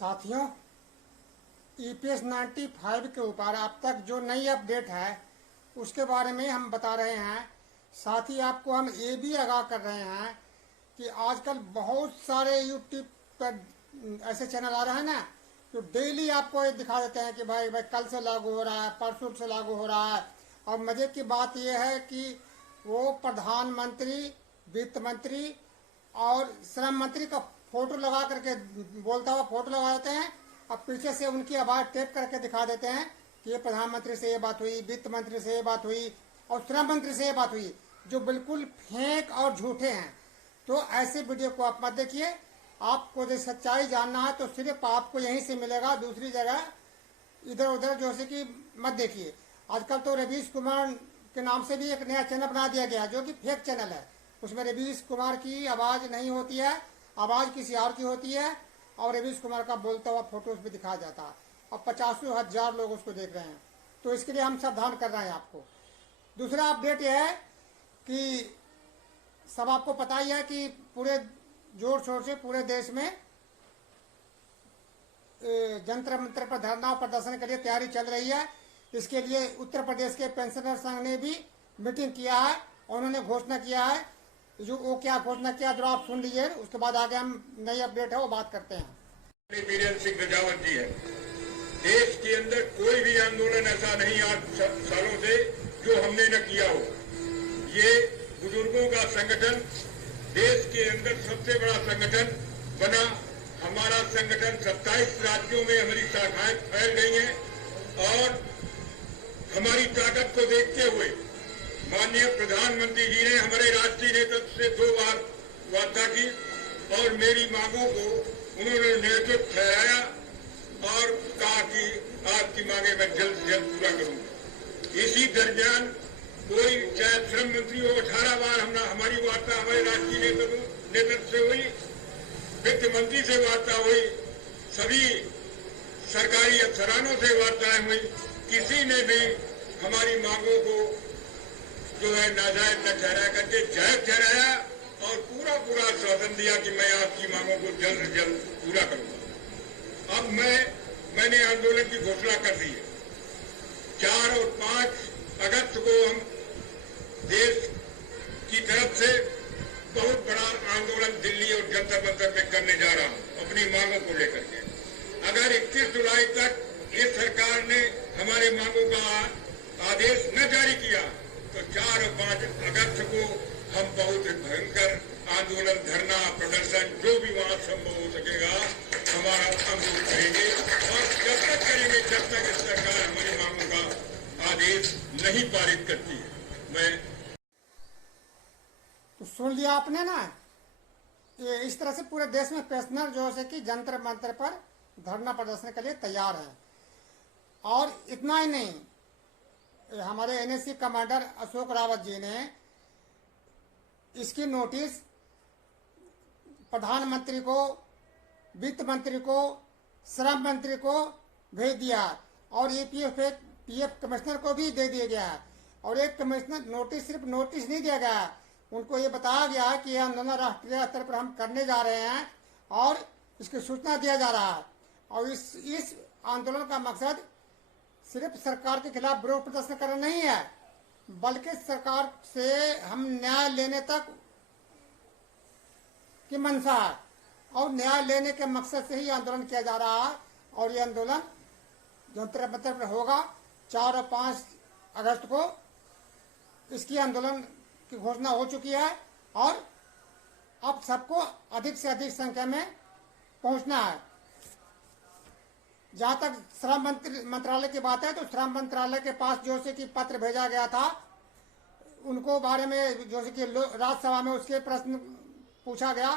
साथियों, ईपीएस 95 के ऊपर अब तक जो नई अपडेट है उसके बारे में हम बता रहे हैं। साथ ही आपको हम ये भी आगाह कर रहे हैं कि आजकल बहुत सारे यूट्यूब पर ऐसे चैनल आ रहे हैं ना, तो डेली आपको ये दिखा देते हैं कि भाई भाई कल से लागू हो रहा है, परसों से लागू हो रहा है। और मज़े की बात यह है कि वो प्रधानमंत्री, वित्त मंत्री और श्रम मंत्री का फोटो लगा करके, बोलता हुआ फोटो लगा देते हैं और पीछे से उनकी आवाज़ टेप करके दिखा देते हैं कि ये प्रधानमंत्री से ये बात हुई, वित्त मंत्री से ये बात हुई और श्रम मंत्री से ये बात हुई, जो बिल्कुल फेक और झूठे हैं। तो ऐसे वीडियो को आप मत देखिए। आपको जो सच्चाई जानना है तो सिर्फ आपको यहीं से मिलेगा, दूसरी जगह इधर उधर जो है कि मत देखिए। आजकल तो रवीश कुमार के नाम से भी एक नया चैनल बना दिया गया जो कि फेक चैनल है। उसमें रवीश कुमार की आवाज़ नहीं होती है, आवाज़ किसी और की होती है और रवीश कुमार का बोलता हुआ फोटो उसमें दिखाया जाता है और 50,000 लोग उसको देख रहे हैं। तो इसके लिए हम सावधान कर रहे हैं आपको। दूसरा अपडेट यह है कि सब आपको पता ही है कि पूरे जोर शोर से पूरे देश में जंतर मंतर पर धरना प्रदर्शन के लिए तैयारी चल रही है। इसके लिए उत्तर प्रदेश के पेंशनर संघ ने भी मीटिंग किया है और उन्होंने घोषणा किया है। जो वो क्या घोषणा किया जरा आप सुन लीजिए, उसके बाद आगे हम नई अपडेट है वो बात करते हैं। बीरेन सिंह रजावत जी है। देश के अंदर कोई भी आंदोलन ऐसा नहीं आज सालों से जो हमने न किया हो। ये बुजुर्गों का संगठन देश के अंदर सबसे बड़ा संगठन बना। हमारा संगठन 27 राज्यों में हमारी शाखाएं फैल गई हैं और हमारी ताकत को देखते हुए माननीय प्रधानमंत्री जी ने हमारे राष्ट्रीय नेतृत्व से 2 बार वार्ता की और मेरी मांगों को उन्होंने नेतृत्व ठहराया और कहा कि आपकी मांगे मैं जल्द से जल्द पूरा करूंगा। इसी दरमियान कोई चाहे श्रम मंत्री हो, 18 बार हमारी वार्ता हमारे राष्ट्रीय नेतृत्व से हुई, वित्त मंत्री से वार्ता हुई, सभी सरकारी अफसरानों से वार्ताएं हुई। किसी ने भी हमारी मांगों को जो है नाजायज न ठहरा करके जायज ठहराया और पूरा आश्वासन दिया कि मैं आपकी मांगों को जल्द से जल्द पूरा करूंगा। अब मैंने आंदोलन की घोषणा कर दी है। 4 और 5 अगस्त को हम देश की तरफ से बहुत बड़ा आंदोलन दिल्ली और जंतर मंतर में करने जा रहा हूं अपनी मांगों को लेकर के। अगर 21 जुलाई तक इस सरकार ने हमारे मांगों का आदेश न जारी किया तो 4 और 5 अगस्त को हम बहुत भयंकर आंदोलन, धरना, प्रदर्शन जो भी वहां संभव हो सकेगा हमारा आंदोलन करेंगे और जब तक करेंगे जब तक इस सरकार हमारी मांगों का आदेश नहीं पारित करती है। मैं तो सुन लिया आपने ना, ये इस तरह से पूरे देश में पेंशनर जो है कि जंतर मंतर पर धरना प्रदर्शन के लिए तैयार है। और इतना ही नहीं, हमारे एनएससी कमांडर अशोक रावत जी ने इसकी नोटिस प्रधानमंत्री को, वित्त मंत्री को, श्रम मंत्री को भेज दिया और पीएफ कमिश्नर को भी दे दिया गया। और एक कमिश्नर नोटिस, सिर्फ नोटिस नहीं दिया गया, उनको ये बताया गया है कि यह आंदोलन राष्ट्रीय स्तर पर हम करने जा रहे हैं और इसकी सूचना दिया जा रहा है। और इस आंदोलन का मकसद सिर्फ सरकार के खिलाफ विरोध प्रदर्शन करना नहीं है, बल्कि सरकार से हम न्याय लेने तक की मंशा है और न्याय लेने के मकसद से ही आंदोलन किया जा रहा है। और ये आंदोलन जंतर मंतर पर होगा 4 और 5 अगस्त को। इसकी आंदोलन की घोषणा हो चुकी है और अब सबको अधिक से अधिक संख्या में पहुंचना है। जहां तक श्रम मंत्रालय की बात है तो श्रम मंत्रालय के पास जो से कि पत्र भेजा गया था, उनको बारे में जो से कि राज्यसभा में उसके प्रश्न पूछा गया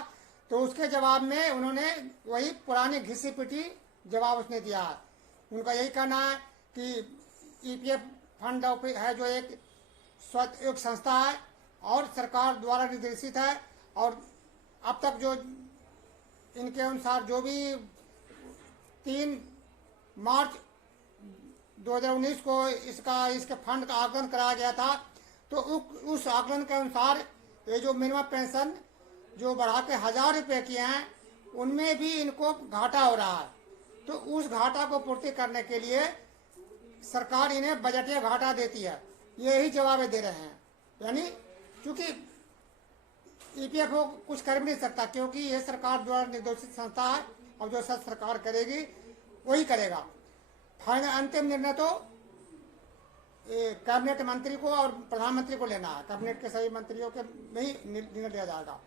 तो उसके जवाब में उन्होंने वही पुरानी घिसी पिटी जवाब उसने दिया है। उनका यही कहना है कि ईपीएफ फंड है जो एक संस्था है और सरकार द्वारा निर्देशित है और अब तक जो इनके अनुसार जो भी 3 मार्च 2019 को इसके फंड का आकलन कराया गया था, तो उस आकलन के अनुसार ये जो मिनिमम पेंशन जो बढ़ा के 1000 रुपये किए हैं उनमें भी इनको घाटा हो रहा है। तो उस घाटा को पूर्ति करने के लिए सरकार इन्हें बजटीय घाटा देती है। यही जवाब दे रहे हैं। यानी क्योंकि ईपीएफओ कुछ कर भी नहीं सकता, क्योंकि यह सरकार द्वारा निर्देशित संस्था है और जो सब सरकार करेगी वही करेगा। फाइनल अंतिम निर्णय तो कैबिनेट मंत्री को और प्रधानमंत्री को लेना है। कैबिनेट के सभी मंत्रियों के में ही निर्णय लिया जाएगा।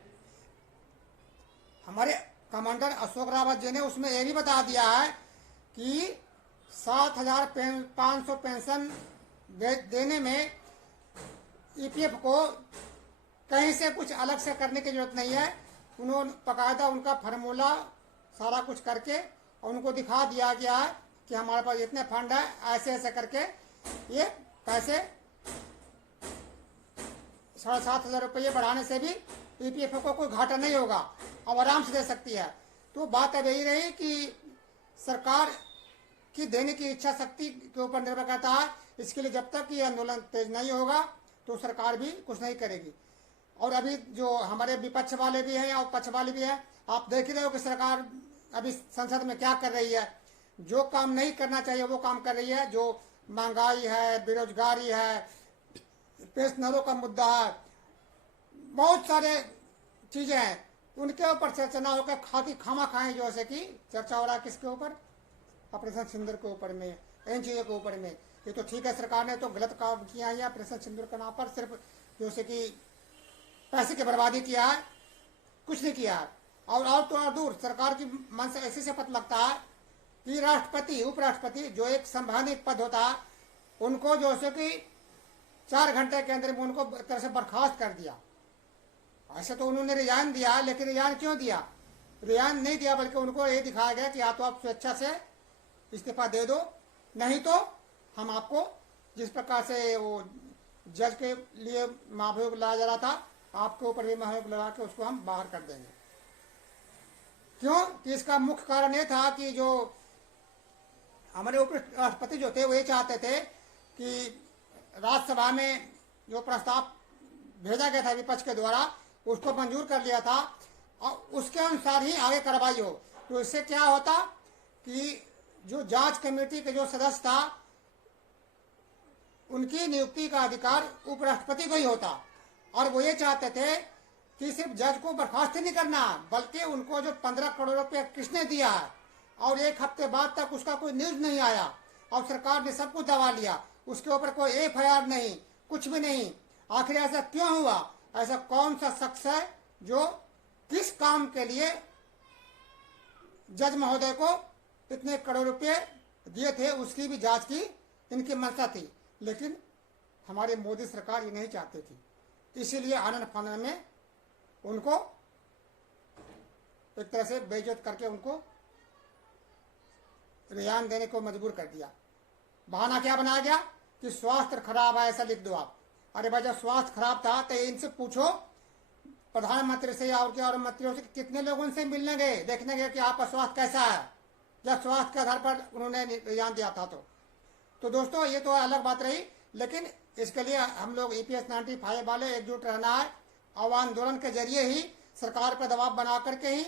हमारे कमांडर अशोक रावत जी ने उसमें यह भी बता दिया है कि 7,500 पेंशन देने में ईपीएफ को कहीं से कुछ अलग से करने की जरूरत नहीं है। उन्होंने बकायदा उनका फार्मूला सारा कुछ करके और उनको दिखा दिया गया है कि हमारे पास इतने फंड है, ऐसे ऐसे करके ये पैसे 7,500 रुपये बढ़ाने से भी ईपीएफओ को कोई घाटा नहीं होगा और आराम से दे सकती है। तो बात अब यही रही कि सरकार की देने की इच्छा शक्ति के ऊपर निर्भर करता है। इसके लिए जब तक ये आंदोलन तेज नहीं होगा तो सरकार भी कुछ नहीं करेगी। और अभी जो हमारे विपक्ष वाले भी हैं और पक्ष वाले भी हैं, आप देख ही रहे हो कि सरकार अभी संसद में क्या कर रही है। जो काम नहीं करना चाहिए वो काम कर रही है। जो महंगाई है, बेरोजगारी है, पेंशनरों का मुद्दा है, बहुत सारे चीजें हैं, उनके ऊपर चर्चा ना होकर खाती खामा खाएं। जो से कि चर्चा हो रहा है किसके ऊपर, ऑपरेशन सिंदूर के ऊपर में, इन चीजों के ऊपर में। ये तो ठीक है, सरकार ने तो गलत काम किया है ऑपरेशन सिंदूर के नाम पर, सिर्फ जैसे कि पैसे की बर्बादी किया है, कुछ नहीं किया है। और तो दूर सरकार की मन से ऐसे पता लगता है कि राष्ट्रपति उपराष्ट्रपति जो एक संवैधानिक पद होता है, उनको जो है कि 4 घंटे के अंदर में उनको तरह से बर्खास्त कर दिया। ऐसे तो उन्होंने रिजाइन दिया, लेकिन रिजाइन क्यों दिया? रिजाइन नहीं दिया, बल्कि उनको ये दिखाया गया कि या तो आप स्वेच्छा से इस्तीफा दे दो, नहीं तो हम आपको जिस प्रकार से वो जज के लिए महाभियोग लाया जा रहा था, आपके ऊपर भी महाभियोग लगा के उसको हम बाहर कर देंगे। क्यों? कि इसका मुख्य कारण ये था कि जो हमारे उप राष्ट्रपति जो थे वो ये चाहते थे कि राज्यसभा में जो प्रस्ताव भेजा गया था विपक्ष के द्वारा, उसको मंजूर कर लिया था और उसके अनुसार ही आगे कार्रवाई हो। तो इससे क्या होता कि जो जांच कमेटी के जो सदस्य था, उनकी नियुक्ति का अधिकार उपराष्ट्रपति को ही होता। और वो ये चाहते थे कि सिर्फ जज को बर्खास्त नहीं करना, बल्कि उनको जो 15 करोड़ रुपया किसने दिया है और 1 हफ्ते बाद तक उसका कोई न्यूज नहीं आया और सरकार ने सब कुछ दबा लिया, उसके ऊपर कोई एफआईआर नहीं, कुछ भी नहीं। आखिर ऐसा क्यों हुआ? ऐसा कौन सा शख्स है जो किस काम के लिए जज महोदय को इतने करोड़ रुपए दिए थे, उसकी भी जांच की इनकी मंशा थी। लेकिन हमारी मोदी सरकार ये नहीं चाहती थी, इसीलिए आनंद फानन में उनको एक तरह से बेइज्जत करके उनको रियान देने को मजबूर कर दिया। बहाना क्या बनाया गया कि स्वास्थ्य खराब है, ऐसा लिख दो आप। अरे भाई, जब स्वास्थ्य खराब था तो इनसे पूछो, प्रधानमंत्री से या और मंत्रियों से, कितने लोग उनसे मिलने गए, देखने गए कि आपका स्वास्थ्य कैसा है, जब स्वास्थ्य के आधार पर उन्होंने रियान दिया था। तो दोस्तों, ये तो अलग बात रही, लेकिन इसके लिए हम लोग EPS 95 वाले एकजुट रहना है और आंदोलन के जरिए ही सरकार पर दबाव बना करके ही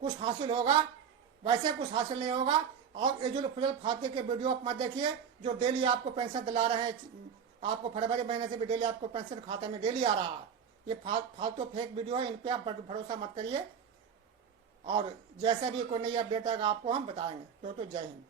कुछ हासिल होगा, वैसे कुछ हासिल नहीं होगा। और एजुल फुजल फाते के वीडियो आप मत देखिए, जो डेली आपको पेंशन दिला रहे हैं। आपको फरवरी महीने से भी डेली आपको पेंशन खाते में डेली आ रहा है। ये फालतू फेक वीडियो है, इन पे आप भरोसा मत करिए। और जैसे भी कोई नई अपडेट आएगा आपको हम बताएंगे। तो जय हिंद।